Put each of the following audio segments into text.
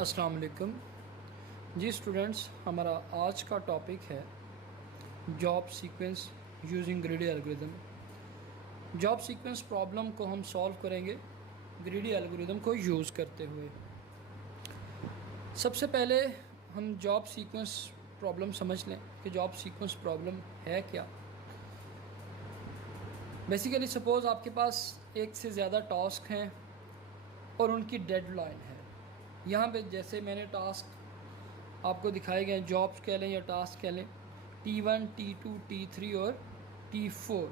अस्सलाम वालेकुम जी स्टूडेंट्स, हमारा आज का टॉपिक है job sequence using greedy algorithm. Job sequence problem को हम सॉल्व करेंगे ग्रीडी एल्गोरिदम को यूज़ करते हुए। सबसे पहले हम जॉब सीक्वेंस प्रॉब्लम समझ लें कि जॉब सीक्वेंस प्रॉब्लम है क्या। बेसिकली सपोज़ आपके पास एक से ज़्यादा टास्क हैं और उनकी डेडलाइन है। यहाँ पे जैसे मैंने टास्क आपको दिखाए गए, जॉब्स कह लें या टास्क कह लें, T1, T2, T3 और T4,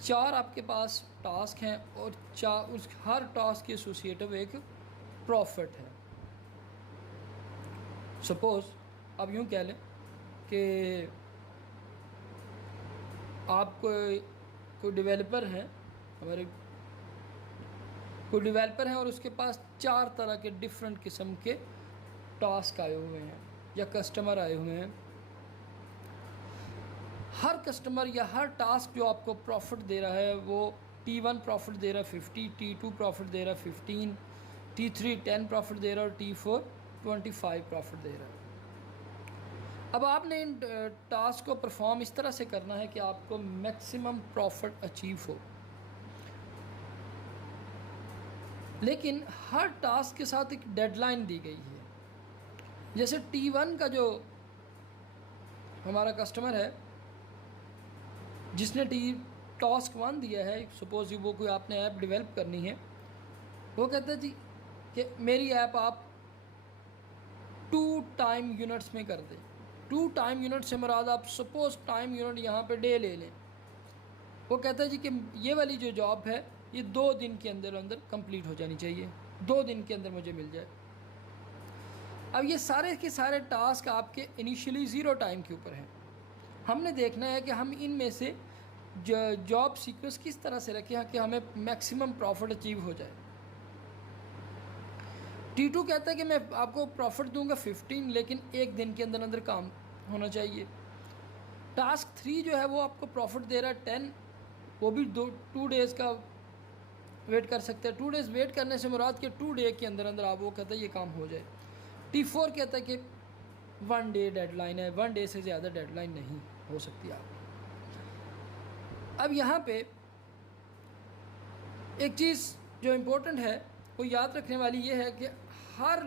4 आपके पास टास्क हैं और उस हर टास्क के एसोसिएटिव एक प्रॉफिट है। सपोज़ आप यूँ कह लें कि आप कोई डेवलपर हैं, कोई डेवलपर है और उसके पास 4 तरह के डिफरेंट किस्म के टास्क आए हुए हैं या कस्टमर आए हुए हैं। हर कस्टमर या हर टास्क जो आपको प्रॉफिट दे रहा है वो T1 प्रॉफिट दे रहा है 50, T2 प्रॉफिट दे रहा है 15, T3 10 प्रॉफिट दे रहा है और T4 25 प्रॉफिट दे रहा है। अब आपने इन टास्क को परफॉर्म इस तरह से करना है कि आपको मैक्सिमम प्रॉफिट अचीव हो, लेकिन हर टास्क के साथ एक डेडलाइन दी गई है। जैसे T1 का जो हमारा कस्टमर है जिसने टास्क 1 दिया है, सपोज वो कोई आपने ऐप डेवलप करनी है, वो कहता है जी कि मेरी ऐप आप 2 टाइम यूनिट्स में कर दें। 2 टाइम यूनिट से मुराद आप सपोज टाइम यूनिट यहाँ पे डे ले लें। वो कहता है जी कि ये वाली जो जॉब है ये 2 दिन के अंदर अंदर कंप्लीट हो जानी चाहिए, 2 दिन के अंदर मुझे मिल जाए। अब ये सारे के सारे टास्क आपके इनिशियली 0 टाइम के ऊपर हैं। हमने देखना है कि हम इनमें से जॉब सीक्वेंस किस तरह से रखें कि हमें मैक्सिमम प्रॉफिट अचीव हो जाए। T2 कहता है कि मैं आपको प्रॉफिट दूंगा 15, लेकिन 1 दिन के अंदर अंदर काम होना चाहिए। टास्क 3 जो है वो आपको प्रॉफिट दे रहा है 10, वो भी 2 डेज़ का वेट कर सकते हैं। 2 डेज़ वेट करने से मुराद के 2 डे के अंदर अंदर आप वो कहता है ये काम हो जाए। T4 कहता है कि 1 डे डेडलाइन है, 1 डे से ज़्यादा डेडलाइन नहीं हो सकती आप। अब यहाँ पे एक चीज़ जो इम्पोर्टेंट है वो याद रखने वाली ये है कि हर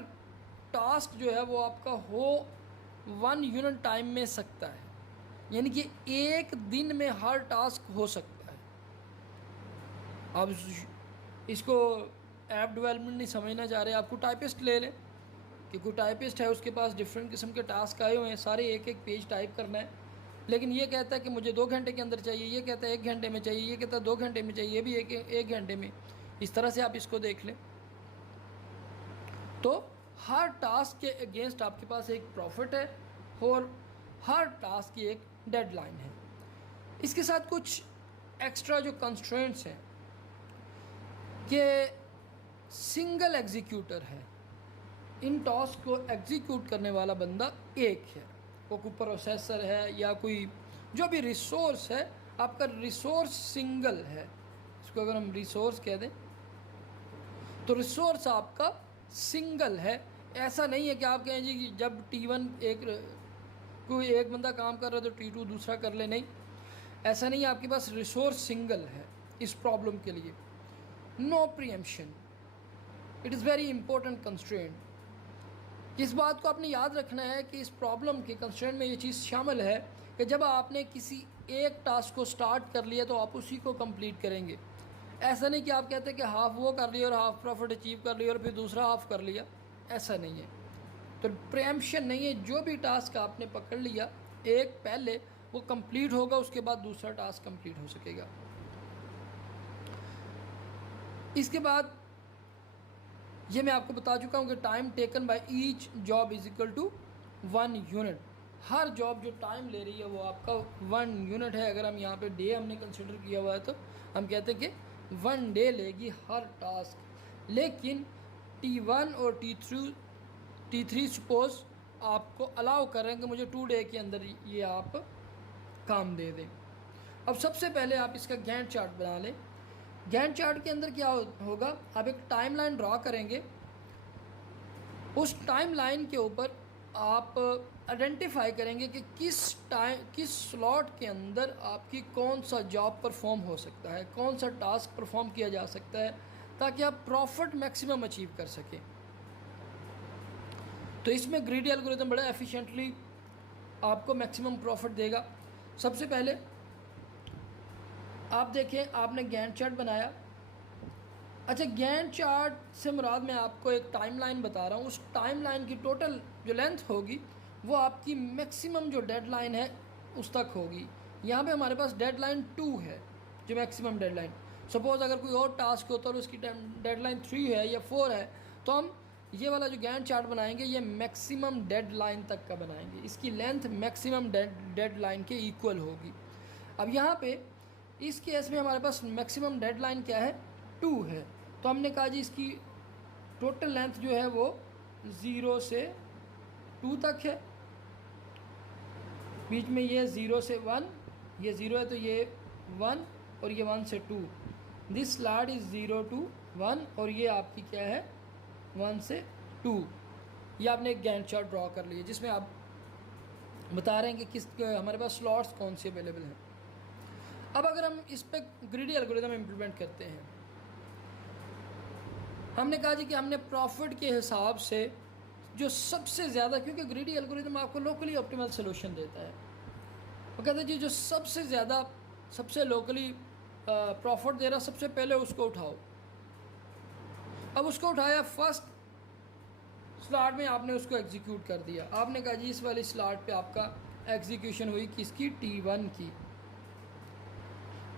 टास्क जो है वो आपका हो 1 यूनिट टाइम में सकता है, यानी कि 1 दिन में हर टास्क हो सकता है। अब इसको ऐप डेवलपमेंट नहीं समझना चाह रहे, आपको टाइपिस्ट ले लें कि कोई टाइपिस्ट है, उसके पास डिफरेंट किस्म के टास्क आए हुए हैं, सारे एक एक पेज टाइप करना है, लेकिन ये कहता है कि मुझे 2 घंटे के अंदर चाहिए, ये कहता है 1 घंटे में चाहिए, ये कहता है 2 घंटे में चाहिए, ये भी एक घंटे में। इस तरह से आप इसको देख लें तो हर टास्क के अगेंस्ट आपके पास एक प्रॉफिट है और हर टास्क की एक डेडलाइन है। इसके साथ कुछ एक्स्ट्रा जो कंस्ट्रेंट्स हैं कि सिंगल एग्जीक्यूटर है, इन टास्क को एग्जीक्यूट करने वाला बंदा एक है, वो कोई प्रोसेसर है या कोई जो भी रिसोर्स है, आपका रिसोर्स सिंगल है। इसको अगर हम रिसोर्स कह दें तो रिसोर्स आपका सिंगल है। ऐसा नहीं है कि आप कहें जी जब T1 कोई एक बंदा काम कर रहा है तो T2 दूसरा कर ले, नहीं, ऐसा नहीं है। आपके पास रिसोर्स सिंगल है। इस प्रॉब्लम के लिए no preemption, it is very important constraint. इस बात को आपने याद रखना है कि इस प्रॉब्लम के कंस्ट्रेंट में ये चीज़ शामिल है कि जब आपने किसी एक टास्क को स्टार्ट कर लिया तो आप उसी को कंप्लीट करेंगे। ऐसा नहीं कि आप कहते हैं कि हाफ वो कर लिया और हाफ प्रॉफिट अचीव कर लिया और फिर दूसरा हाफ कर लिया, ऐसा नहीं है। तो प्रीएम्पशन नहीं है, जो भी टास्क आपने पकड़ लिया एक पहले वो कंप्लीट होगा, उसके बाद दूसरा टास्क कंप्लीट हो सकेगा। इसके बाद ये मैं आपको बता चुका हूँ कि time taken by each job is equal to 1 unit. हर जॉब जो टाइम ले रही है वो आपका 1 यूनिट है। अगर हम यहाँ पे डे हमने कंसिडर किया हुआ है तो हम कहते हैं कि 1 डे लेगी हर टास्क। लेकिन T1 और T3 सपोज आपको अलाउ करेंगे मुझे 2 डे के अंदर ये आप काम दे दें। अब सबसे पहले आप इसका गैंट चार्ट बना लें। गैंट चार्ट के अंदर क्या होगा, आप एक टाइमलाइन ड्रा करेंगे उस टाइम लाइन के ऊपर आप आइडेंटिफाई करेंगे कि किस स्लॉट के अंदर आपकी कौन सा जॉब परफॉर्म हो सकता है, कौन सा टास्क परफॉर्म किया जा सकता है, ताकि आप प्रॉफिट मैक्सिमम अचीव कर सकें। तो इसमें ग्रीडी एल्गोरिथम बड़ा एफिशिएंटली आपको मैक्सिमम प्रॉफिट देगा। सबसे पहले आप देखें, आपने गैंट चार्ट बनाया। अच्छा, गैंट चार्ट से मुराद मैं आपको एक टाइमलाइन बता रहा हूँ। उस टाइमलाइन की टोटल जो लेंथ होगी वो आपकी मैक्सिमम जो डेडलाइन है उस तक होगी। यहाँ पे हमारे पास डेडलाइन 2 है, जो मैक्सिमम डेडलाइन। सपोज़ अगर कोई और टास्क होता है और उसकी डेडलाइन 3 है या 4 है, तो हम ये वाला जो गैंट चार्ट बनाएंगे ये मैक्सिमम डेडलाइन तक का बनाएंगे। इसकी लेंथ मैक्सिमम डेडलाइन के इक्वल होगी। अब यहाँ पे इस केस में हमारे पास मैक्सिमम डेडलाइन क्या है, 2 है। तो हमने कहा जी इसकी टोटल लेंथ जो है वो 0 से 2 तक है। बीच में ये 0 से 1, ये 0 है तो ये 1 और ये 1 से 2। दिस स्लॉट इज़ 0 to 1 और ये आपकी क्या है 1 से 2। ये आपने एक गैंट चार्ट ड्रॉ कर लिया जिसमें आप बता रहे हैं कि किस हमारे पास स्लॉट्स कौन से अवेलेबल हैं। अब अगर हम इस पर ग्रीडी एल्गोरिथम इम्प्लीमेंट करते हैं, हमने कहा जी कि हमने प्रॉफिट के हिसाब से जो सबसे ज़्यादा, क्योंकि ग्रीडी एल्गोरिथम आपको लोकली ऑप्टिमल सोल्यूशन देता है, वो कहते हैं जी जो सबसे ज़्यादा सबसे लोकली प्रॉफिट दे रहा सबसे पहले उसको उठाओ। अब उसको उठाया, फर्स्ट स्लॉट में आपने उसको एग्जीक्यूट कर दिया। आपने कहा जी इस वाली स्लॉट पे आपका एग्जीक्यूशन हुई किसकी, T1 की।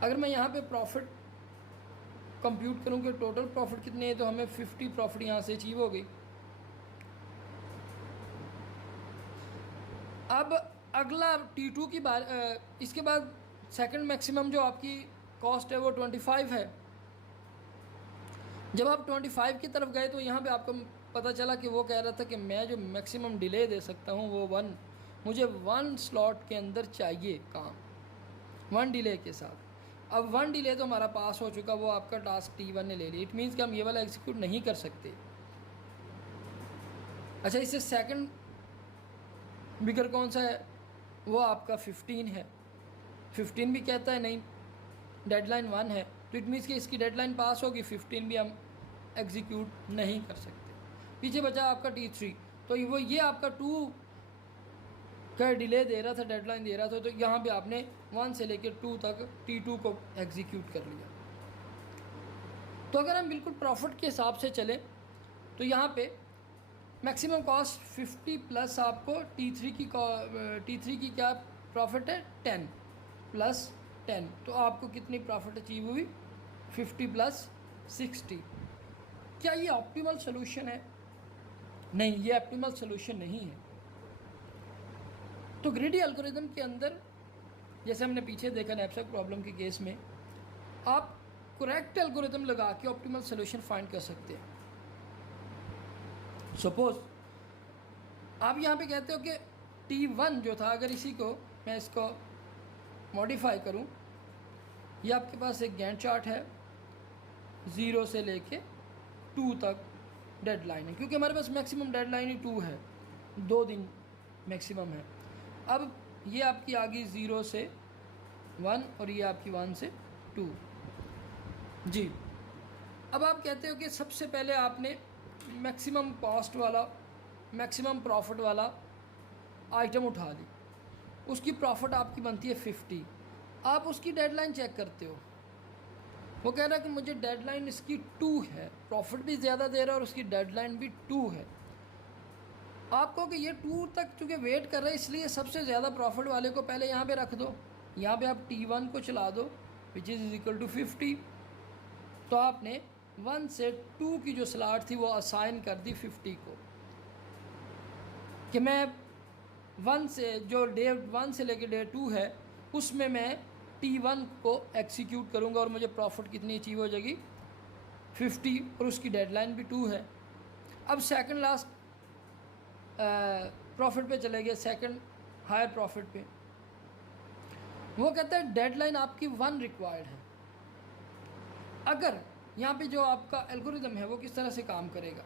अगर मैं यहाँ पे प्रॉफिट कंप्यूट करूँ कि टोटल प्रॉफिट कितनी है, तो हमें 50 प्रॉफिट यहाँ से अचीव हो गई। अब अगला T2 की बार, इसके बाद सेकंड मैक्सिमम जो आपकी कॉस्ट है वो 25 है। जब आप 25 की तरफ गए तो यहाँ पे आपको पता चला कि वो कह रहा था कि मैं जो मैक्सिमम डिले दे सकता हूँ वो 1, मुझे 1 स्लॉट के अंदर चाहिए काम, 1 डिले के साथ। अब 1 डिले तो हमारा पास हो चुका, वो आपका टास्क T1 ने ले लिया। इट मीन्स कि हम ये वाला एग्जीक्यूट नहीं कर सकते। अच्छा, इससे सेकंड बिगर कौन सा है, वो आपका 15 है। 15 भी कहता है नहीं डेडलाइन 1 है, तो इट मीन्स कि इसकी डेडलाइन पास होगी, 15 भी हम एग्जीक्यूट नहीं कर सकते। पीछे बचा आपका T3, तो वो ये आपका 2 का डिले दे रहा था, डेडलाइन दे रहा था, तो यहाँ पे आपने 1 से लेकर 2 तक T2 को एग्जीक्यूट कर लिया। तो अगर हम बिल्कुल प्रॉफिट के हिसाब से चलें तो यहाँ पे मैक्सिमम कॉस्ट 50 प्लस आपको T3 की क्या प्रॉफिट है 10 प्लस 10, तो आपको कितनी प्रॉफिट अचीव हुई 50 प्लस 60। क्या ये ऑप्टिमल सोल्यूशन है? नहीं, ये ऑप्टिमल सोल्यूशन नहीं है। तो ग्रीडी एल्गोरिथम के अंदर जैसे हमने पीछे देखा नैपसैक प्रॉब्लम के केस में, आप करेक्ट एल्गोरिथम लगा के ऑप्टिमल सोल्यूशन फाइंड कर सकते हैं। सपोज आप यहाँ पे कहते हो कि T1 जो था, अगर इसी को मैं इसको मॉडिफाई करूँ, ये आपके पास एक गैंट चार्ट है, 0 से लेके 2 तक डेडलाइन है, क्योंकि हमारे पास मैक्सिमम डेडलाइन ही 2 है, 2 दिन मैक्सिमम है। अब ये आपकी आ गई 0 से 1 और ये आपकी 1 से 2 जी। अब आप कहते हो कि सबसे पहले आपने मैक्सिमम कॉस्ट वाला, मैक्सिमम प्रॉफिट वाला आइटम उठा ली, उसकी प्रॉफिट आपकी बनती है 50। आप उसकी डेडलाइन चेक करते हो, वो कह रहा है कि मुझे डेडलाइन इसकी 2 है, प्रॉफिट भी ज़्यादा दे रहा है और उसकी डेडलाइन भी 2 है। आप कहो कि ये 2 तक चूँकि वेट कर रहे हैं, इसलिए सबसे ज़्यादा प्रॉफिट वाले को पहले यहाँ पे रख दो, यहाँ पे आप T1 को चला दो विच इज़ इक्वल टू 50। तो आपने 1 से 2 की जो स्लॉट थी वो असाइन कर दी 50 को, कि मैं 1 से जो डे 1 से लेकर डे 2 है उसमें मैं T1 को एक्सिक्यूट करूँगा और मुझे प्रॉफिट कितनी अचीव हो जाएगी 50, और उसकी डेडलाइन भी 2 है। अब सेकंड लास्ट प्रॉफिट पे चले गए, सेकंड हायर प्रॉफिट पे, वो कहता है डेडलाइन आपकी 1 रिक्वायर्ड है। अगर यहाँ पे जो आपका एल्गोरिदम है वो किस तरह से काम करेगा,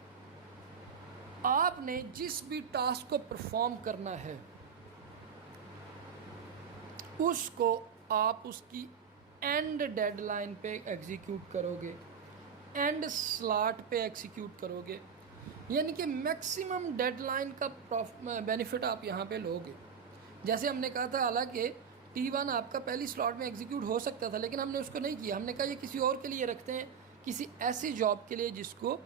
आप आपने जिस भी टास्क को परफॉर्म करना है उसको आप उसकी एंड डेडलाइन पे एग्जीक्यूट करोगे, एंड स्लॉट पे एग्जीक्यूट करोगे, यानी कि मैक्सिमम डेडलाइन का बेनिफिट आप यहाँ पे लोगे। जैसे हमने कहा था, हालांकि T1 आपका पहली स्लॉट में एग्जीक्यूट हो सकता था, लेकिन हमने उसको नहीं किया। हमने कहा ये किसी और के लिए रखते हैं, किसी ऐसी जॉब के लिए जिसको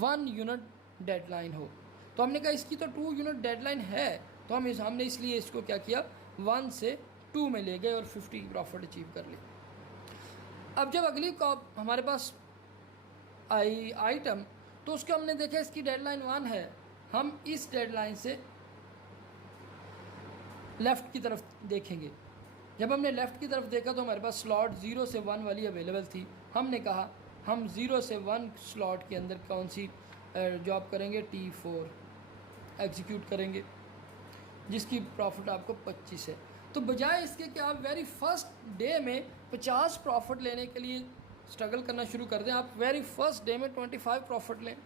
1 यूनिट डेडलाइन हो। तो हमने कहा इसकी तो 2 यूनिट डेडलाइन है, तो हमने इसलिए इसको क्या किया, 1 से 2 में ले गए और 50 प्रॉफिट अचीव कर लिया। अब जब अगली कॉप हमारे पास आई आइटम, तो उसको हमने देखा इसकी डेडलाइन 1 है, हम इस डेडलाइन से लेफ़्ट की तरफ देखेंगे। जब हमने लेफ़्ट की तरफ देखा तो हमारे पास स्लॉट 0 से 1 वाली अवेलेबल थी। हमने कहा हम 0 से 1 स्लॉट के अंदर कौन सी जॉब करेंगे, T4 एग्जीक्यूट करेंगे, जिसकी प्रॉफिट आपको 25 है। तो बजाय इसके कि आप वेरी फर्स्ट डे में 50 प्रॉफिट लेने के लिए स्ट्रगल करना शुरू कर दें, आप वेरी फर्स्ट डे में 25 प्रॉफिट लें,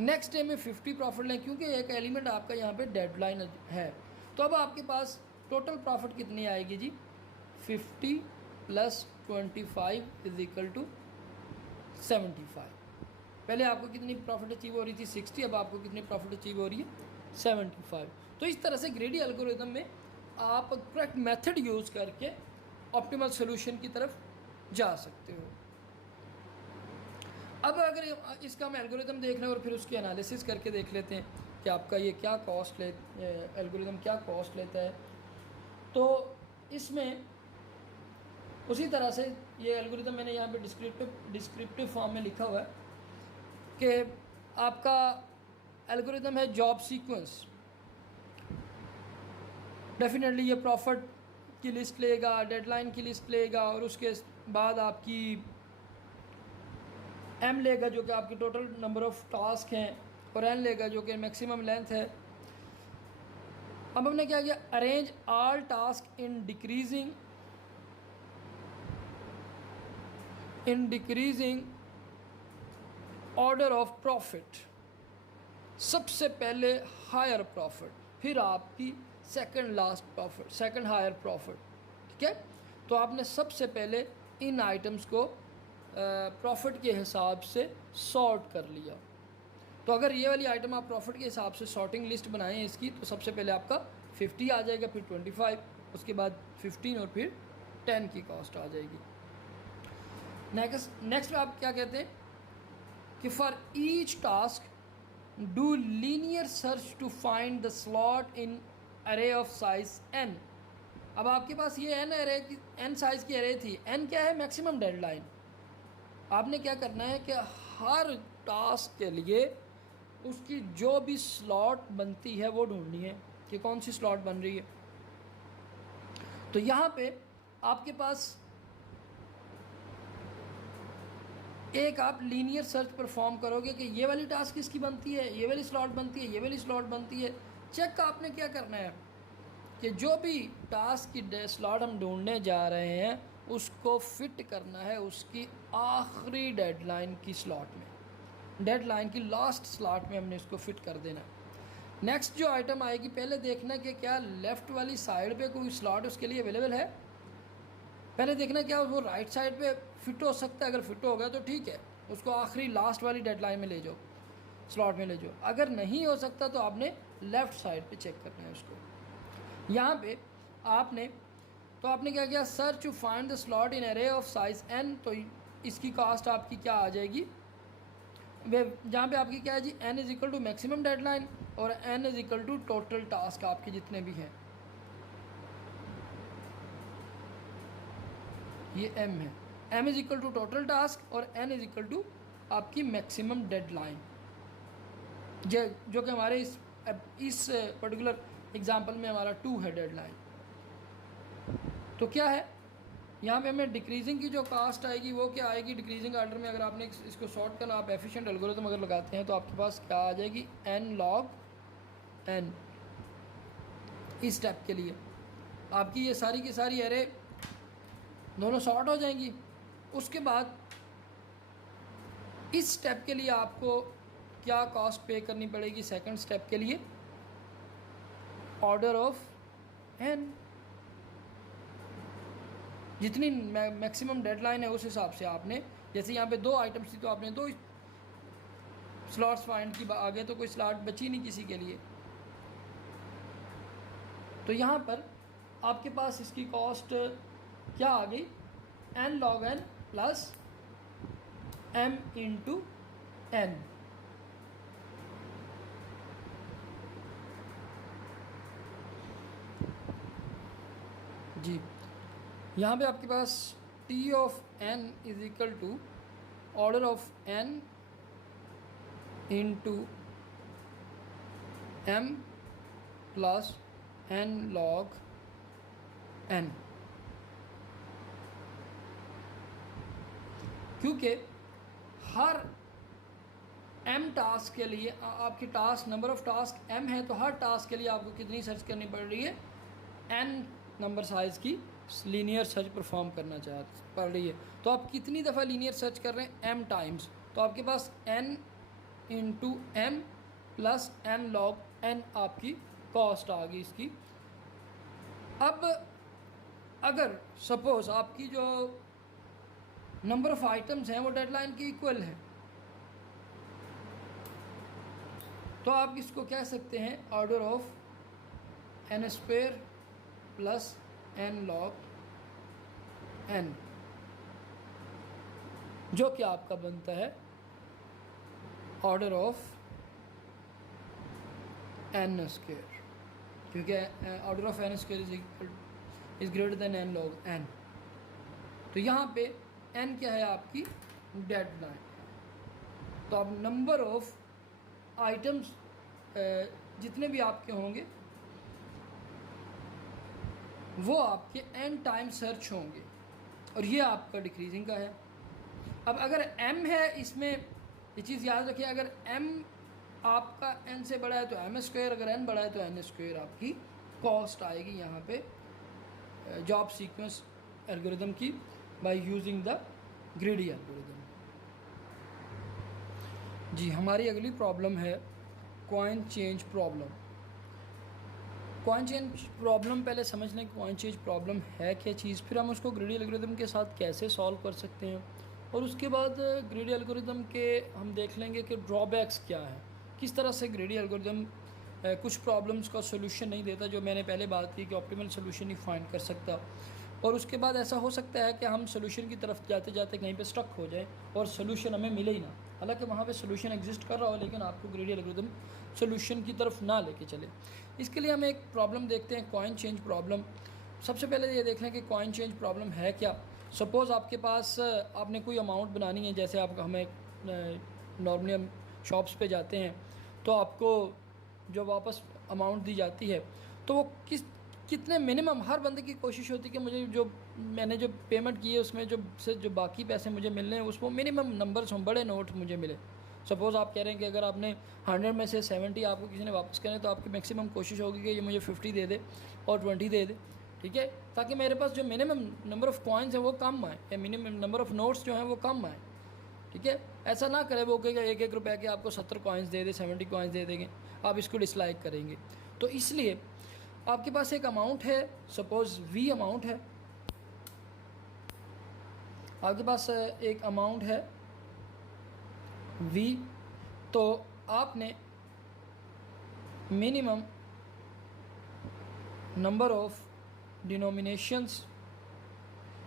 नेक्स्ट डे में 50 प्रॉफिट लें, क्योंकि एक एलिमेंट आपका यहाँ पे डेडलाइन है। तो अब आपके पास टोटल प्रॉफिट कितनी आएगी जी, 50 + 25 = 75। पहले आपको कितनी प्रॉफिट अचीव हो रही थी, 60, अब आपको कितनी प्रॉफिट अचीव हो रही है, 75। तो इस तरह से ग्रेडी एल्गोरिथम में आप करेक्ट मेथड यूज़ करके ऑप्टिमल सोल्यूशन की तरफ जा सकते हो। अब अगर इसका हम एल्गोरिथम देख रहे हैं और फिर उसकी एनालिसिस करके देख लेते हैं कि आपका ये क्या कॉस्ट एल्गोरिथम क्या कॉस्ट लेता है। तो इसमें उसी तरह से ये एल्गोरिथम मैंने यहाँ पे डिस्क्रिप्टिव फॉर्म में लिखा हुआ है कि आपका एल्गोरिथम है जॉब सीक्वेंस। डेफिनेटली ये प्रॉफिट की लिस्ट लेगा, डेडलाइन की लिस्ट लेगा, और उसके बाद आपकी M लेगा जो कि आपकी टोटल नंबर ऑफ़ टास्क हैं, और N लेगा जो कि मैक्सिमम लेंथ है। अब हमने क्या किया, arrange all task in decreasing order of profit. सबसे पहले हायर प्रॉफिट, फिर आपकी second last profit, second higher profit, ठीक है। तो आपने सबसे पहले इन आइटम्स को प्रॉफिट के हिसाब से सॉर्ट कर लिया। तो अगर ये वाली आइटम आप प्रॉफिट के हिसाब से सॉर्टिंग लिस्ट बनाएं इसकी, तो सबसे पहले आपका 50 आ जाएगा, फिर 25, उसके बाद 15 और फिर 10 की कॉस्ट आ जाएगी। नेक्स्ट आप क्या कहते हैं कि for each task do linear search to find the slot in array of size n। अब आपके पास ये n साइज़ की अरे थी, n क्या है, मैक्सिमम डेडलाइन। आपने क्या करना है कि हर टास्क के लिए उसकी जो भी स्लॉट बनती है वो ढूंढनी है कि कौन सी स्लॉट बन रही है। तो यहाँ पे आपके पास एक आप लीनियर सर्च परफॉर्म करोगे कि ये वाली टास्क किसकी बनती है, ये वाली स्लॉट बनती है, ये वाली स्लॉट बनती है। चेक आपने क्या करना है कि जो भी टास्क की स्लॉट हम ढूंढने जा रहे हैं उसको फिट करना है उसकी आखिरी डेडलाइन की स्लॉट में, डेडलाइन की लास्ट स्लॉट में हमने इसको फिट कर देना है। नेक्स्ट जो आइटम आएगी, पहले देखना कि क्या लेफ़्ट वाली साइड पे कोई स्लॉट उसके लिए अवेलेबल है। पहले देखना क्या वो राइट साइड पे फिट हो सकता है, अगर फिट हो गया तो ठीक है, उसको आखिरी लास्ट वाली डेडलाइन में ले जाओ, स्लॉट में ले जाओ। अगर नहीं हो सकता तो आपने लेफ़्ट साइड पे चेक करना है उसको। यहाँ पे आपने क्या किया, search to find the slot in array of size n। तो इसकी कास्ट आपकी क्या आ जाएगी, जहाँ पे आपकी क्या है जी, n = मैक्सिमम डेडलाइन और n = टोटल टास्क आपके जितने भी हैं, ये m है। m = टोटल टास्क और n = आपकी मैक्सिमम डेडलाइन, जो कि हमारे इस पर्टिकुलर एग्जांपल में हमारा 2 है डेडलाइन। तो क्या है यहाँ पे हमें डिक्रीजिंग की जो कास्ट आएगी वो क्या आएगी, डिक्रीजिंग ऑर्डर में अगर आपने इसको सॉर्ट करना, आप एफिशिएंट एल्गोरिथम अगर लगाते हैं तो आपके पास क्या आ जाएगी, n log n। इस स्टेप के लिए आपकी ये सारी की सारी एरे दोनों सॉर्ट हो जाएंगी। उसके बाद इस स्टेप के लिए आपको क्या कॉस्ट पे करनी पड़ेगी सेकंड स्टेप के लिए? Order of n. जितनी मैक्सिमम डेडलाइन है उस हिसाब से आपने, जैसे यहाँ पे 2 आइटम्स थी तो आपने 2 स्लॉट्स फाइंड की, आगे तो कोई स्लॉट बची नहीं किसी के लिए। तो यहाँ पर आपके पास इसकी कॉस्ट क्या आ गई? n log n plus m into n। जी, यहाँ पे आपके पास t of n is equal to order of n into m plus n log n। क्योंकि हर m टास्क के लिए आपकी task number of task m है, तो हर टास्क के लिए आपको कितनी सर्च करनी पड़ रही है? n नंबर साइज़ की लीनियर सर्च परफॉर्म करना पड़ रही है। तो आप कितनी दफ़ा लीनियर सर्च कर रहे हैं? m times. तो आपके पास n into m plus n log n आपकी कॉस्ट आ गई इसकी। अब अगर सपोज़ आपकी जो नंबर ऑफ़ आइटम्स हैं वो डेडलाइन के इक्वल है, तो आप इसको कह सकते हैं order of n square plus n log n, जो कि आपका बनता है ऑर्डर ऑफ n स्क्वायर, क्योंकि order of n square is greater than n log n। तो यहाँ पे n क्या है? आपकी डेडलाइन। तो अब नंबर ऑफ आइटम्स जितने भी आपके होंगे वो आपके n टाइम सर्च होंगे, और ये आपका डिक्रीजिंग का है। अब अगर m है, इसमें ये चीज़ याद रखिए, अगर m आपका n से बड़ा है तो m स्क्वायर, अगर n बड़ा है तो n स्क्वायर आपकी कॉस्ट आएगी यहाँ पे जॉब सीक्वेंस एल्गोरिदम की by using the greedy algorithm. जी, हमारी अगली प्रॉब्लम है coin change problem. Coin change problem पहले समझ लें कॉइन चेंज प्रॉब्लम है क्या चीज़, फिर हम उसको ग्रीडी एल्गोरिदम के साथ कैसे सॉल्व कर सकते हैं, और उसके बाद ग्रीडी एल्गोरिदम के हम देख लेंगे कि ड्रॉबैक्स क्या है, किस तरह से ग्रीडी एल्गोरिदम कुछ प्रॉब्लम्स का सोल्यूशन नहीं देता, जो मैंने पहले बात की कि ऑप्टिमल सोल्यूशन ही फाइंड कर सकता। और उसके बाद ऐसा हो सकता है कि हम सोल्यूशन की तरफ जाते जाते कहीं पे स्टक हो जाए और सोल्यूशन हमें मिले ही ना, हालांकि वहाँ पे सोल्यूशन एग्जिस्ट कर रहा हो, लेकिन आपको ग्रीडी एल्गोरिदम सोल्यूशन की तरफ ना लेके चले। इसके लिए हम एक प्रॉब्लम देखते हैं, कॉइन चेंज प्रॉब्लम। सबसे पहले ये देख लें कि कॉइन चेंज प्रॉब्लम है क्या। सपोज़ आपके पास आपने कोई अमाउंट बनानी है, जैसे आप हमें नॉर्मली हम शॉप्स पे जाते हैं तो आपको जो वापस अमाउंट दी जाती है तो वो कितने मिनिमम, हर बंदे की कोशिश होती है कि मुझे जो मैंने जो पेमेंट की है उसमें जो बाकी पैसे मुझे मिलने हैं उसमें मिनिमम नंबर्स हों, बड़े नोट मुझे मिले। सपोज़ आप कह रहे हैं कि अगर आपने 100 में से 70 आपको किसी ने वापस करें तो आपकी मैक्सिमम कोशिश होगी कि ये मुझे 50 दे दे और 20 दे दे, ठीक है, ताकि मेरे पास जो मिनिमम नंबर ऑफ़ कॉइन्स है वो कम आए, या मिनिमम नंबर ऑफ़ नोट्स जो हैं वो कम आए, ठीक है। ऐसा ना करे वो कहेगा 1-1 रुपये के आपको 70 कॉइन्स दे दे, 70 कॉइन्स दे देंगे, आप इसको डिसलाइक करेंगे। तो इसलिए आपके पास एक अमाउंट है, सपोज़ v अमाउंट है, आपके पास एक अमाउंट है v, तो आपने मिनिमम नंबर ऑफ डिनोमिनेशंस,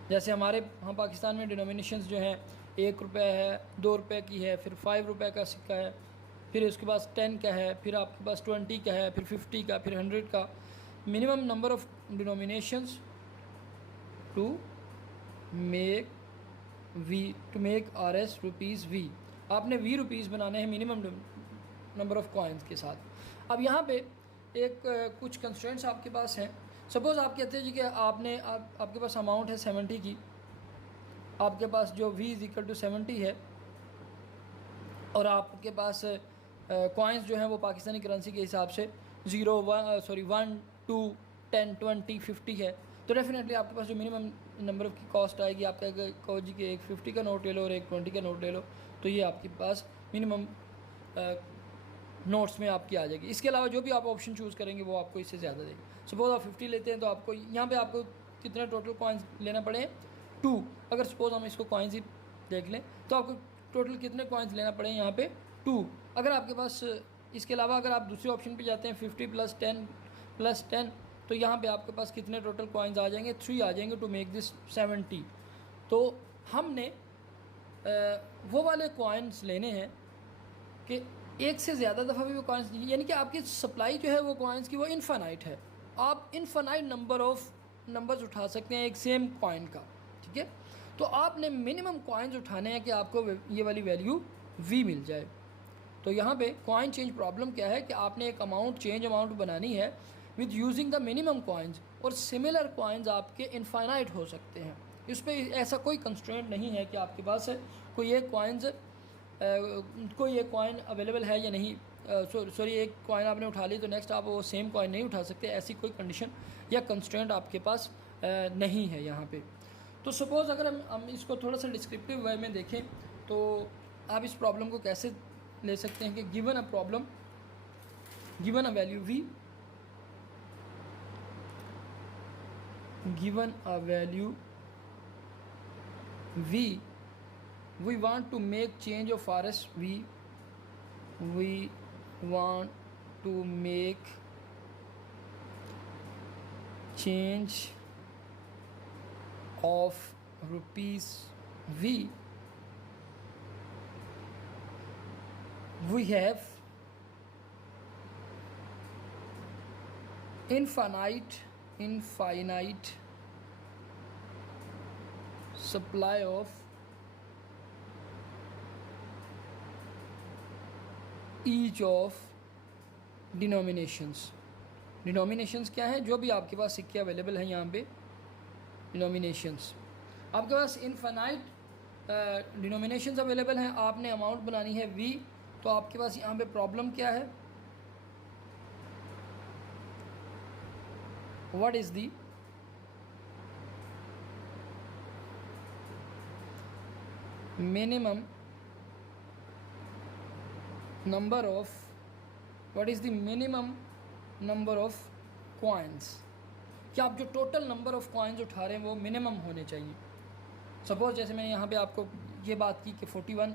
जैसे हमारे यहाँ पाकिस्तान में डिनोमिनेशंस जो हैं 1 रुपये है, 2 रुपये की है, फिर 5 रुपये का सिक्का है, फिर उसके पास 10 का है, फिर आपके पास 20 का है, फिर 50 का, फिर 100 का। Minimum number of denominations to make R S rupees V, आपने v रुपीज़ बनाने हैं मिनिमम नंबर ऑफ़ कॉइन्स के साथ। अब यहाँ पे एक कुछ कंस्ट्रेंट्स आपके पास हैं। सपोज़ आप कहते हैं जी कि आपके पास अमाउंट है 70 की, आपके पास जो v इज़ इक्वल टू 70 है, और आपके पास कॉइन्स जो हैं वो पाकिस्तानी करेंसी के हिसाब से 1, 2, 10, 20, 50 है, तो डेफिनेटली आपके पास जो मिनिमम नंबर ऑफ की कॉस्ट आएगी, आप कहो जी कि एक 50 का नोट ले लो और एक 20 का नोट ले लो, तो ये आपके पास मिनिमम नोट्स में आपकी आ जाएगी। इसके अलावा जो भी आप ऑप्शन चूज़ करेंगे वो आपको इससे ज़्यादा देगी। सपोज आप 50 लेते हैं तो आपको यहाँ पे आपको कितने टोटल कॉइन्स लेना पड़े, 2। अगर सपोज हम इसको कॉइन्स ही देख लें तो आपको टोटल कितने कॉइन्स लेना पड़े यहाँ पे, 2। अगर आपके पास इसके अलावा अगर आप दूसरे ऑप्शन पे जाते हैं 50 + 10 तो यहाँ पे आपके पास कितने टोटल कॉइन्स आ जाएंगे, 3 आ जाएंगे टू मेक दिस 70। तो हमने वो वाले कॉइन्स लेने हैं कि एक से ज़्यादा दफ़ा भी वो कॉइन्स, यानी कि आपकी सप्लाई जो है वो कॉइन्स की वो इनफाइनाइट है। आप इनफाइनाइट नंबर्स उठा सकते हैं एक सेम कॉइन का, ठीक है। तो आपने मिनिमम कॉइन्स उठाने हैं कि आपको ये वाली वैल्यू v मिल जाए। तो यहाँ पे कॉइन चेंज प्रॉब्लम क्या है कि आपने एक चेंज अमाउंट बनानी है with using the minimum coins, और सिमिलर कॉइन्स आपके इनफाइनाइट हो सकते हैं। इस पर ऐसा कोई कंस्ट्रेंट नहीं है कि आपके पास कोई एक कॉइन अवेलेबल है या नहीं। सॉरी, एक कॉइन आपने उठा ली तो नेक्स्ट आप वो सेम कॉइन नहीं उठा सकते, ऐसी कोई कंडीशन या कंस्ट्रेंट आपके पास नहीं है यहाँ पे। तो सपोज़ अगर हम इसको थोड़ा सा डिस्क्रिप्टिव वे में देखें तो आप इस प्रॉब्लम को कैसे ले सकते हैं कि given a problem, given a value v, given a value v, we want to make change of RSV, we want to make change of rupees v, we have infinite supply of each of denominations. Denominations क्या है, जो भी आपके पास सिक्के available हैं यहाँ पे denominations. आपके पास इनफाइनाइट डिनोमिनेशंस अवेलेबल हैं, आपने अमाउंट बनानी है v। तो आपके पास यहाँ पे प्रॉब्लम क्या है, what is the minimum number of, what is the minimum number of coins, कि आप जो टोटल नंबर ऑफ कॉइन्स उठा रहे हैं वो मिनिमम होने चाहिए। सपोज जैसे मैंने यहाँ पे आपको ये बात की कि 41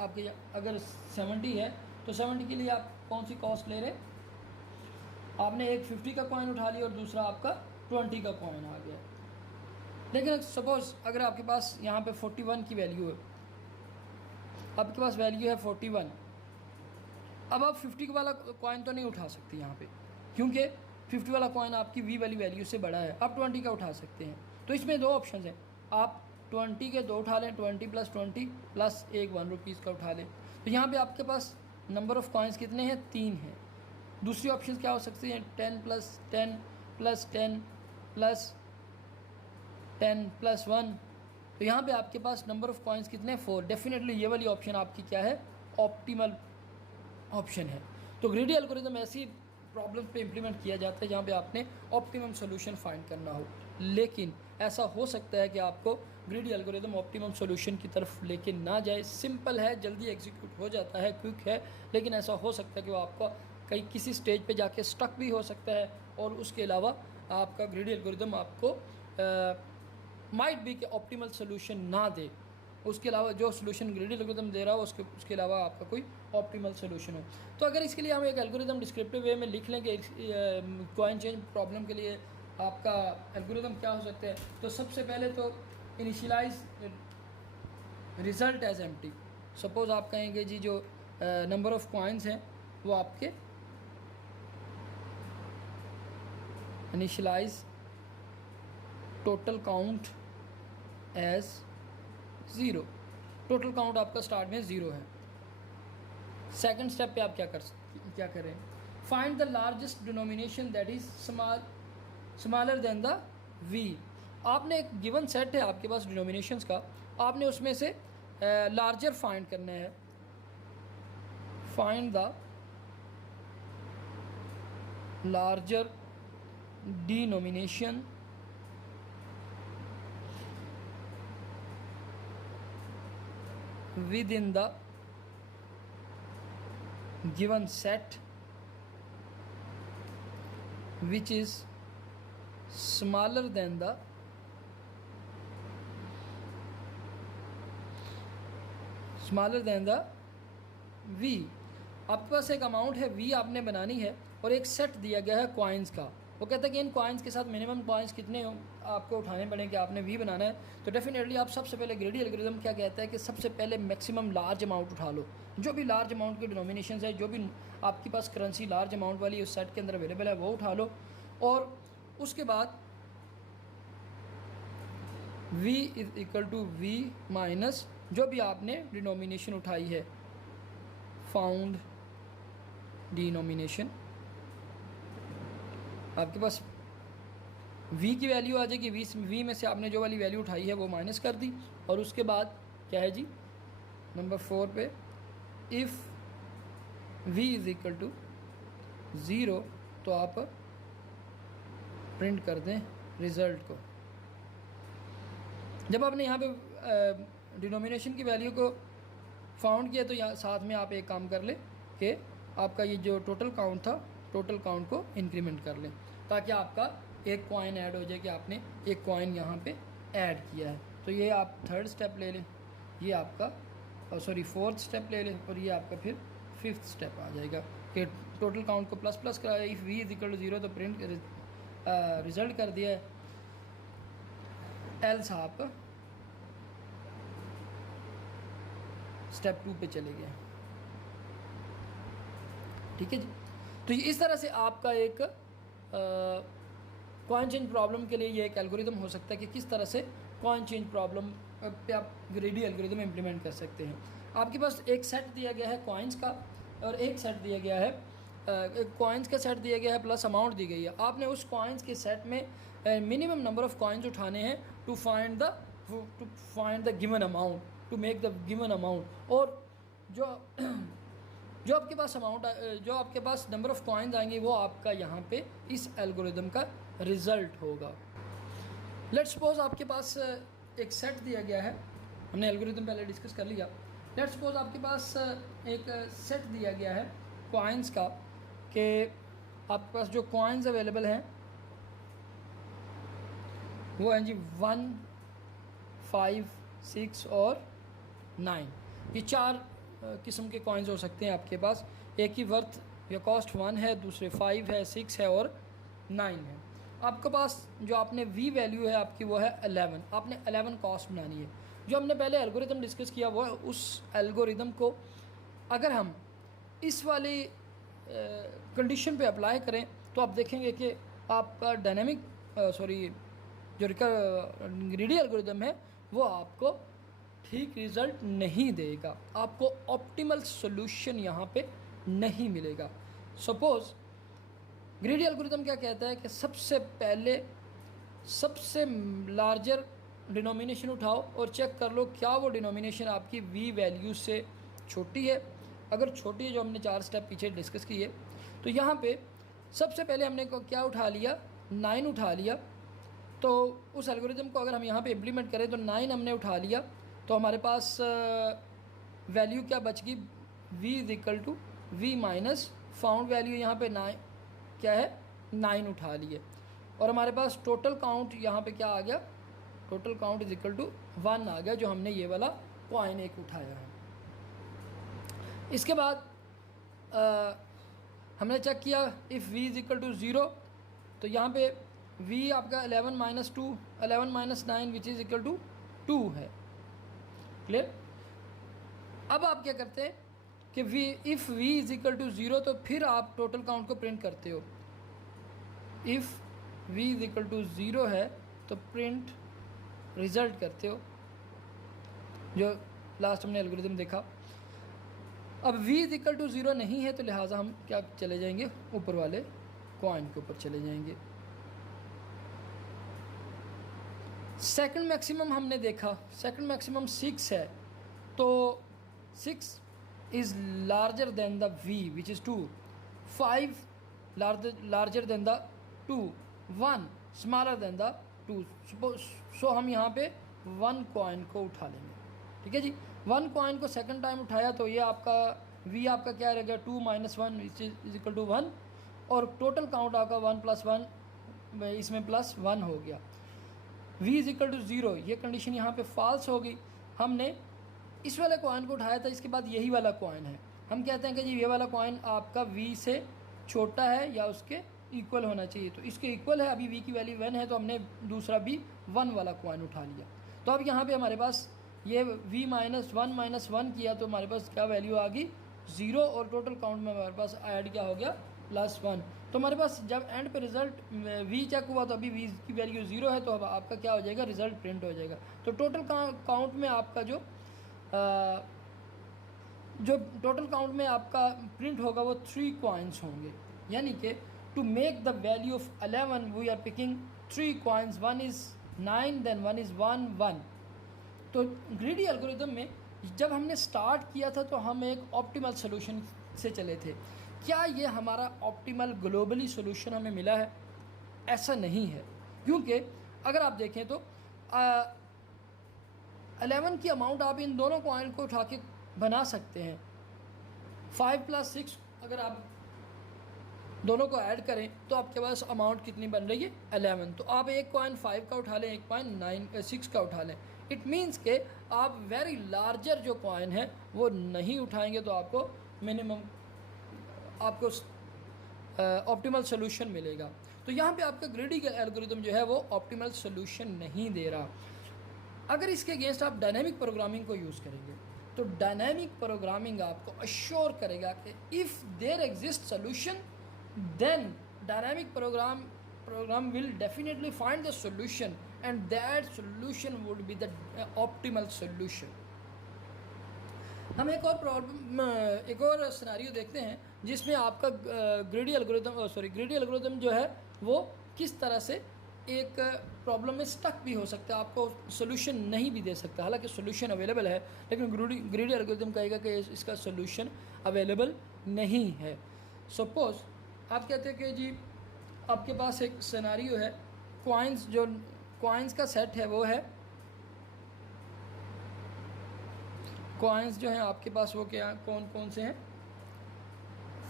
आपके अगर 70 है तो 70 के लिए आप कौन सी कॉस्ट ले रहे हैं, आपने एक 50 का कॉइन उठा लिया और दूसरा आपका 20 का कॉइन आ गया। लेकिन सपोज अगर आपके पास यहाँ पे 41 की वैल्यू है, आपके पास वैल्यू है 41, अब आप 50 वाला कॉइन तो नहीं उठा सकते यहाँ पे, क्योंकि 50 वाला कॉइन आपकी v वाली वैल्यू से बड़ा है। आप 20 का उठा सकते हैं। तो इसमें दो ऑप्शन हैं, आप 20 के 2 उठा लें, 20 + 20 प्लस एक 1 रुपीज़ का उठा लें। तो यहाँ पे आपके पास नंबर ऑफ़ कॉइन्स कितने हैं, 3 हैं। दूसरी ऑप्शन क्या हो सकती हैं, 10 + 10 + 10 + 10 + 1। तो यहाँ पे आपके पास नंबर ऑफ़ कॉइन्स कितने हैं, 4। डेफिनेटली ये वाली ऑप्शन आपकी क्या है, ऑप्टिमल ऑप्शन है। तो ग्रीडी एल्गोरिथम ऐसी प्रॉब्लम पे इम्प्लीमेंट किया जाता है जहाँ पे आपने ऑप्टिमम सोल्यूशन फाइंड करना हो। लेकिन ऐसा हो सकता है कि आपको ग्रीडी एल्गोरिथम ऑप्टिमम सोल्यूशन की तरफ लेके ना जाए। सिंपल है, जल्दी एग्जीक्यूट हो जाता है, क्विक है, लेकिन ऐसा हो सकता है कि वो आपका कहीं किसी स्टेज पे जाके स्टक भी हो सकता है। और उसके अलावा आपका ग्रीडी एल्गोरिथम आपको माइट बी के ऑप्टिमल सोल्यूशन ना दे, उसके अलावा जो सोल्यूशन ग्रीडी एल्गोरिथम दे रहा हो उसके अलावा आपका कोई ऑप्टिमल सोल्यूशन हो। तो अगर इसके लिए हम एक एल्गोरिथम डिस्क्रिप्टिव वे में लिख लेंगे कॉइन चेंज प्रॉब्लम के लिए आपका एल्गोरिथम क्या हो सकता है, तो सबसे पहले तो initialize result as empty. Suppose आप कहेंगे जी जो नंबर ऑफ़ कॉइन्स हैं वो आपके initialize total count as 0। Total count आपका स्टार्ट में 0 है। सेकंड स्टेप पे आप क्या करें, find the largest denomination that is smaller than the v। आपने एक गिवन सेट है आपके पास डिनोमिनेशंस का, आपने उसमें से लार्जर फाइंड करना है। Find the larger denomination within the given set which is smaller than the v। आपके पास एक अमाउंट है v आपने बनानी है और एक सेट दिया गया है कॉइन्स का। वो कहता है कि इन कॉइन्स के साथ मिनिमम कॉइन्स कितने आपको उठाने पड़ेंगे, आपने v बनाना है। तो डेफिनेटली आप सबसे पहले ग्रेडी एल्गोरिथम क्या कहता है कि सबसे पहले मैक्सिमम लार्ज अमाउंट उठा लो। जो भी लार्ज अमाउंट की डिनोमिनेशन है, जो भी आपके पास करेंसी लार्ज अमाउंट वाली उस सेट के अंदर अवेलेबल है वो उठा लो। और उसके बाद v is equal to v minus जो भी आपने डिनोमिनेशन उठाई है, फाउंड डिनोमिनेशन। आपके पास v की वैल्यू आ जाएगी, v में से आपने जो वाली वैल्यू उठाई है वो माइनस कर दी। और उसके बाद क्या है जी, नंबर 4 पे if v is equal to 0 तो आप प्रिंट कर दें रिज़ल्ट को। जब आपने यहाँ पे डिनोमिनेशन की वैल्यू को फाउंड किया तो यहाँ साथ में आप एक काम कर लें कि आपका ये जो टोटल काउंट था, टोटल काउंट को इंक्रीमेंट कर लें ताकि आपका एक कॉइन ऐड हो जाए कि आपने एक कॉइन यहाँ पे ऐड किया है। तो ये आप थर्ड स्टेप ले लें, ये आपका फोर्थ स्टेप ले लें और ये आपका फिर फिफ्थ स्टेप आ जाएगा कि टोटल काउंट को प्लस प्लस कराया। If v is equal to 0 तो प्रिंट रिज़ल्ट कर दिया है, एल्स आप स्टेप 2 पे चले गए। ठीक है जी। तो इस तरह से आपका एक कॉइन चेंज प्रॉब्लम के लिए ये एक एल्गोरिदम हो सकता है कि किस तरह से कॉइन चेंज प्रॉब्लम पे आप ग्रेडी एल्गोरिदम इम्प्लीमेंट कर सकते हैं। आपके पास एक सेट दिया गया है कॉइन्स का और एक सेट दिया गया है एक कॉइन्स का सेट दिया गया है प्लस अमाउंट दी गई है। आपने उस कॉइन्स के सेट में मिनिमम नंबर ऑफ़ कॉइन्स उठाने हैं to find the given amount, to make the given amount. और जो आपके पास अमाउंट, जो आपके पास नंबर ऑफ़ कॉइन्स आएंगे वो आपका यहाँ पे इस एल्गोरिदम का रिज़ल्ट होगा। लेट्स सपोज आपके पास एक सेट दिया गया है, हमने एल्गोरिदम पहले डिस्कस कर लिया। लेट्स सपोज आपके पास एक सेट दिया गया है कॉइन्स का कि आपके पास जो कॉइन्स अवेलेबल हैं वो हैं जी 1, 5, 6 और 9। ये 4 किस्म के कॉइन्स हो सकते हैं आपके पास। एक ही वर्थ या कॉस्ट 1 है, दूसरे 5 है, 6 है और 9 है। आपके पास जो आपने v वैल्यू है आपकी वो है 11। आपने 11 कॉस्ट बनानी है। जो हमने पहले एल्गोरिदम डिस्कस किया वो उस एल्गोरिदम को अगर हम इस वाली कंडीशन पे अप्लाई करें तो आप देखेंगे कि आपका जो ग्रीडी एल्गोरिदम है वो आपको ठीक रिज़ल्ट नहीं देगा, आपको ऑप्टिमल सॉल्यूशन यहाँ पे नहीं मिलेगा। सपोज़ ग्रीडी एल्गोरिथम क्या कहता है कि सबसे पहले सबसे लार्जर डिनोमिनेशन उठाओ और चेक कर लो क्या वो डिनोमिनेशन आपकी v वैल्यू से छोटी है। अगर छोटी है, जो हमने 4 स्टेप पीछे डिस्कस किए, तो यहाँ पे सबसे पहले हमने क्या उठा लिया, 9 उठा लिया। तो उस एल्गोरिथम को अगर हम यहाँ पे इम्प्लीमेंट करें तो 9 हमने उठा लिया तो हमारे पास वैल्यू क्या बच गई, v is equal to v minus found value यहाँ पे 9 क्या है 9 उठा लिए। और हमारे पास टोटल काउंट यहाँ पे क्या आ गया, total count is equal to 1 आ गया, जो हमने ये वाला कॉइन एक उठाया है। इसके बाद हमने चेक किया if v is equal to 0 तो यहाँ पे v आपका 11 minus 2, 11 minus 9 which is equal to 2 है। क्लियर। अब आप क्या करते हैं कि if v is equal to 0 तो फिर आप टोटल काउंट को प्रिंट करते हो। If v is equal to 0 है तो प्रिंट रिज़ल्ट करते हो, जो लास्ट हमने एल्गोरिथम देखा। अब v इज इक्वल टू 0 नहीं है तो लिहाजा हम क्या चले जाएंगे, ऊपर वाले कॉइन के ऊपर चले जाएंगे। सेकंड मैक्सिमम हमने देखा, सेकंड मैक्सिमम 6 है तो 6 is larger than the v which is 2, 5 larger than the 2, 1 smaller than the 2। सो हम यहाँ पे 1 कॉइन को उठा लेंगे। ठीक है जी। 1 कॉइन को सेकंड टाइम उठाया तो ये आपका वी आपका क्या रहेगा 2 - 1 इज इक्वल टू 1, और टोटल काउंट आपका 1 + 1 इसमें +1 हो गया। v इज इक्वल टू 0, ये कंडीशन यहाँ पे फॉल्स हो गई। हमने इस वाले कॉइन को उठाया था, इसके बाद यही वाला कॉइन है, हम कहते हैं कि जी ये वाला कॉइन आपका v से छोटा है या उसके इक्वल होना चाहिए, तो इसके इक्वल है। अभी v की वैल्यू 1 है तो हमने दूसरा भी 1 वाला कॉइन उठा लिया। तो अब यहाँ पे हमारे पास ये v -1 - 1 किया तो हमारे पास क्या वैल्यू आ गई 0, और टोटल काउंट में हमारे पास ऐड क्या हो गया +1। तो हमारे पास जब एंड पे रिजल्ट v चेक हुआ तो अभी v की वैल्यू 0 है, तो अब आपका क्या हो जाएगा रिजल्ट प्रिंट हो जाएगा। तो टोटल काउंट में आपका जो टोटल काउंट में आपका प्रिंट होगा वो 3 कॉइन्स होंगे, यानी कि to make the value of 11 we are picking 3 coins, 1 is 9 then 1 is 1 1। तो ग्रीडी एल्गोरिथम में जब हमने स्टार्ट किया था तो हम एक ऑप्टिमल सोल्यूशन से चले थे। क्या ये हमारा ऑप्टिमल ग्लोबली सोल्यूशन हमें मिला है? ऐसा नहीं है, क्योंकि अगर आप देखें तो 11 की अमाउंट आप इन दोनों कॉइन को उठा के बना सकते हैं। 5 + 6 अगर आप दोनों को ऐड करें तो आपके पास अमाउंट कितनी बन रही है 11। तो आप एक कॉइन 5 का उठा लें, एक कॉइन 6 का उठा लें, इट मीन्स के आप वेरी लार्जर जो कॉइन है वो नहीं उठाएंगे तो आपको मिनिमम आपको ऑप्टिमल सोल्यूशन मिलेगा। तो यहाँ पे आपका ग्रीडी एल्गोरिथम जो है वो ऑप्टिमल सोल्यूशन नहीं दे रहा। अगर इसके अगेंस्ट आप डायनेमिक प्रोग्रामिंग को यूज़ करेंगे तो डायनेमिक प्रोग्रामिंग आपको अश्योर करेगा कि if there exist solution then dynamic program will definitely find the solution and that solution would be the optimal solution। हम एक और सिनेरियो देखते हैं जिसमें आपका ग्रीडी एल्गोरिथम जो है वो किस तरह से एक प्रॉब्लम में स्टक भी हो सकता है, आपको सोल्यूशन नहीं भी दे सकता। हालांकि सोल्यूशन अवेलेबल है लेकिन ग्रीडी एल्गोरिथम कहेगा कि इसका सोल्यूशन अवेलेबल नहीं है। सपोज आप कहते हैं कि जी आपके पास एक सिनेरियो है, कॉइन्स का सेट है वो है, कॉइन्स जो हैं आपके पास वो क्या कौन कौन से हैं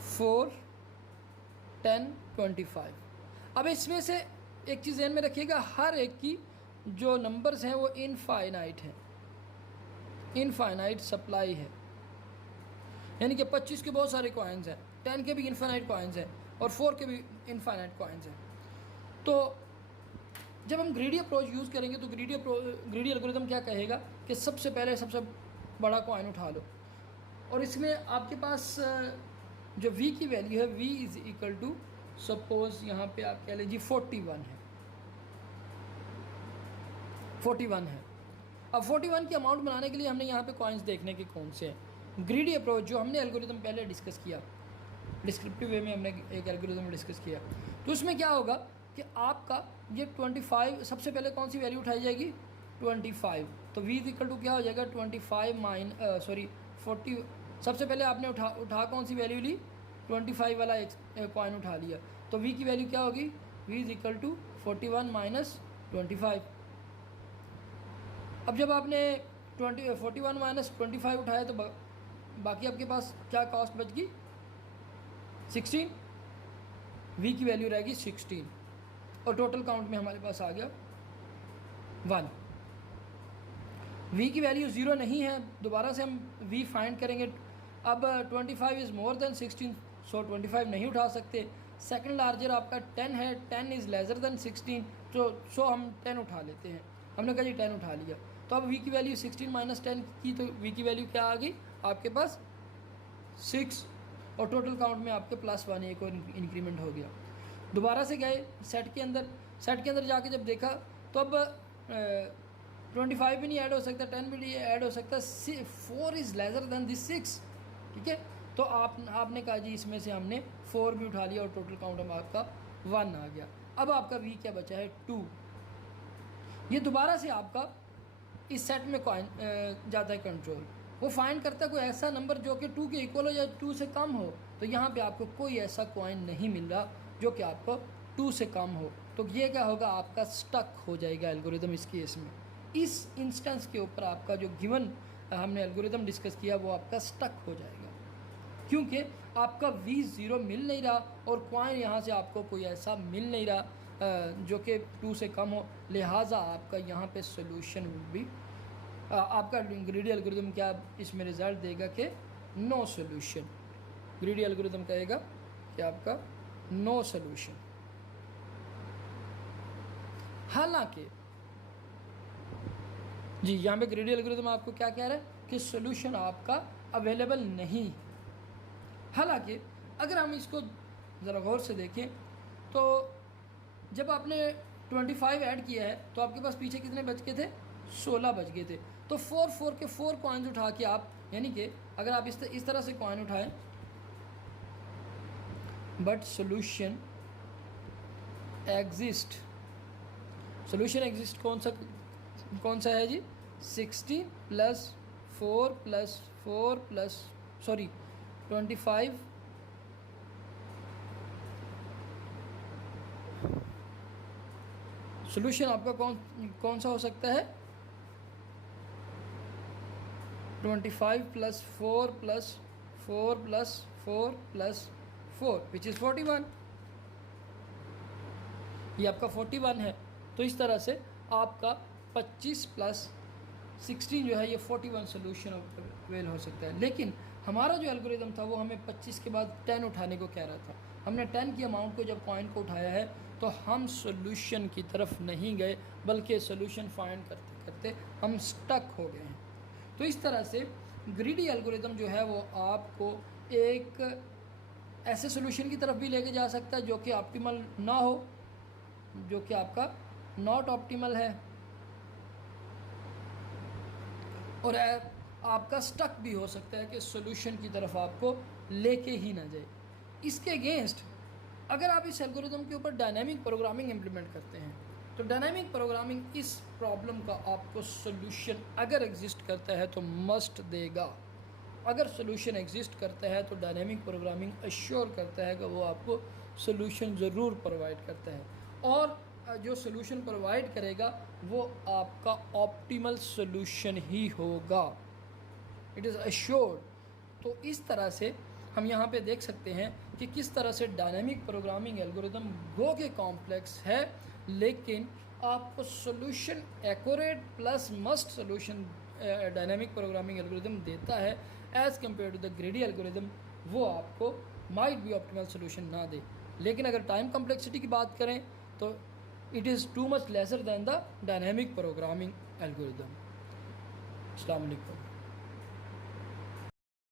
4 10 25। अब इसमें से एक चीज़ ध्यान में रखिएगा, हर एक की जो नंबर्स हैं वो इनफाइनाइट हैं, इनफाइनाइट सप्लाई है, यानी कि 25 के बहुत सारे कॉइन्स हैं, 10 के भी इनफाइनाइट कॉइन्स हैं और 4 के भी इनफाइनाइट कॉइन्स हैं। तो जब हम ग्रीडी अप्रोच यूज़ करेंगे तो ग्रीडी एल्गोरिथम क्या कहेगा कि सबसे पहले सबसे बड़ा कॉइन उठा लो, और इसमें आपके पास जो v की वैल्यू है v is equal to suppose यहाँ पे आप कह लीजिए 41 है, 41 है। अब 41 की अमाउंट बनाने के लिए हमने यहाँ पे कॉइन्स देखने के कौन से हैं। ग्रीडी अप्रोच जो हमने एल्गोरिथम पहले डिस्कस किया, डिस्क्रिप्टिव वे में हमने एक एल्गोरिथम डिस्कस किया, तो उसमें क्या होगा कि आपका ये 25 सबसे पहले कौन सी वैल्यू उठाई जाएगी 25। तो v इक्वल टू क्या हो जाएगा 25 40। सबसे पहले आपने उठा कौन सी वैल्यू ली 25 वाला एक कॉइन उठा लिया, तो v की वैल्यू क्या होगी v इक्वल टू 41 - 25। अब जब आपने 41 - 25 उठाया तो बाकी आपके पास क्या कॉस्ट बच गई 16, v की वैल्यू रहेगी 16 और टोटल काउंट में हमारे पास आ गया 1। v की वैल्यू 0 नहीं है, दोबारा से हम v फाइंड करेंगे। अब 25 इज़ मोर देन 16, सो 25 नहीं उठा सकते। सेकंड लार्जर आपका 10 है, 10 इज़ लेसर देन 16, तो सो हम 10 उठा लेते हैं। हमने कहा जी 10 उठा लिया, तो अब v की वैल्यू 16 - 10 की, तो v की वैल्यू क्या आ गई आपके पास 6, और टोटल काउंट में आपके +1 एक और इंक्रीमेंट हो गया। दोबारा से गए सेट के अंदर जाके जब देखा तो अब 25 भी नहीं ऐड हो सकता, 10 भी नहीं ऐड हो सकता, 4 इज़ लेसर देन दिस 6, ठीक है। तो आपने कहा जी इसमें से हमने 4 भी उठा लिया और टोटल काउंट में आपका 1 आ गया। अब आपका v क्या बचा है 2। ये दोबारा से आपका इस सेट में कॉइन जाता है कंट्रोल, वो फाइंड करता है कोई ऐसा नंबर जो कि 2 के इक्वल हो या 2 से कम हो। तो यहाँ पे आपको कोई ऐसा कॉइन नहीं मिल रहा जो कि आपको 2 से कम हो, तो ये क्या होगा आपका स्टक हो जाएगा एल्गोरिथम इस केस में। इस इंस्टेंस के ऊपर आपका जो गिवन हमने एल्गोरिथम डिस्कस किया वो आपका स्टक हो जाएगा। क्योंकि आपका V0 मिल नहीं रहा और कॉइन यहाँ से आपको कोई ऐसा मिल नहीं रहा जो कि 2 से कम हो, लिहाजा आपका यहाँ पे सोल्यूशन भी आपका ग्रीडी एल्गोरिदम क्या इसमें रिज़ल्ट देगा कि नो सोल्यूशन। ग्रीडी एल्गोरिदम कहेगा कि आपका नो सोल्यूशन। हालांकि जी यहाँ पे ग्रीडी एल्गोरिदम आपको क्या कह रहा है कि सोल्यूशन आपका अवेलेबल नहीं। हालांकि अगर हम इसको ज़रा गौर से देखें तो जब आपने 25 ऐड किया है तो आपके पास पीछे कितने बच गए थे, 16 बच गए थे। तो 4 के 4 कॉइन्स उठा के आप, यानी कि अगर आप इस तरह से कॉइन उठाएं, but solution exist, solution exist कौन सा है जी, 16 प्लस 4 प्लस 4 प्लस 25 सोल्यूशन आपका कौन सा हो सकता है, 25 plus 4 plus 4 plus 4 plus 4 which is 41। ये आपका 41 है। तो इस तरह से आपका 25 प्लस 16 जो है ये 41 सोल्यूशन अवेल हो सकता है। लेकिन हमारा जो एल्गोरिदम था वो हमें 25 के बाद 10 उठाने को कह रहा था। हमने 10 की अमाउंट को जब कॉइन को उठाया है तो हम सोल्यूशन की तरफ नहीं गए, बल्कि सोल्यूशन फाइंड करते करते हम स्टक हो गए हैं। तो इस तरह से ग्रीडी एल्गोरिदम जो है वो आपको एक ऐसे सोल्यूशन की तरफ भी लेके जा सकता है जो कि ऑप्टिमल ना हो, जो कि आपका नॉट ऑप्टिमल है, और आपका स्टक भी हो सकता है कि सोल्यूशन की तरफ आपको लेके ही ना जाए। इसके अगेंस्ट अगर आप इस एल्गोरिदम के ऊपर डायनामिक प्रोग्रामिंग इम्प्लीमेंट करते हैं तो डायनामिक प्रोग्रामिंग इस प्रॉब्लम का आपको सोल्यूशन अगर एग्जिस्ट करता है तो मस्ट देगा। अगर सोल्यूशन एग्जिस्ट करता है तो डायनामिक प्रोग्रामिंग अश्योर करता है कि वो आपको सोल्यूशन ज़रूर प्रोवाइड करता है, और जो सोल्यूशन प्रोवाइड करेगा वो आपका ऑप्टिमल सोल्यूशन ही होगा, इट इज़ अश्योर्ड। तो इस तरह से हम यहाँ पे देख सकते हैं कि किस तरह से डायनामिक प्रोग्रामिंग एल्गोरिदम गो के कॉम्प्लेक्स है, लेकिन आपको solution accurate plus must solution dynamic programming algorithm देता है as compare to the greedy algorithm. वो आपको माइट बी ऑप्टिमल सोल्यूशन ना दे, लेकिन अगर टाइम कम्प्लेक्सिटी की बात करें तो it is too much lesser than the dynamic programming algorithm. Assalamu alaikum.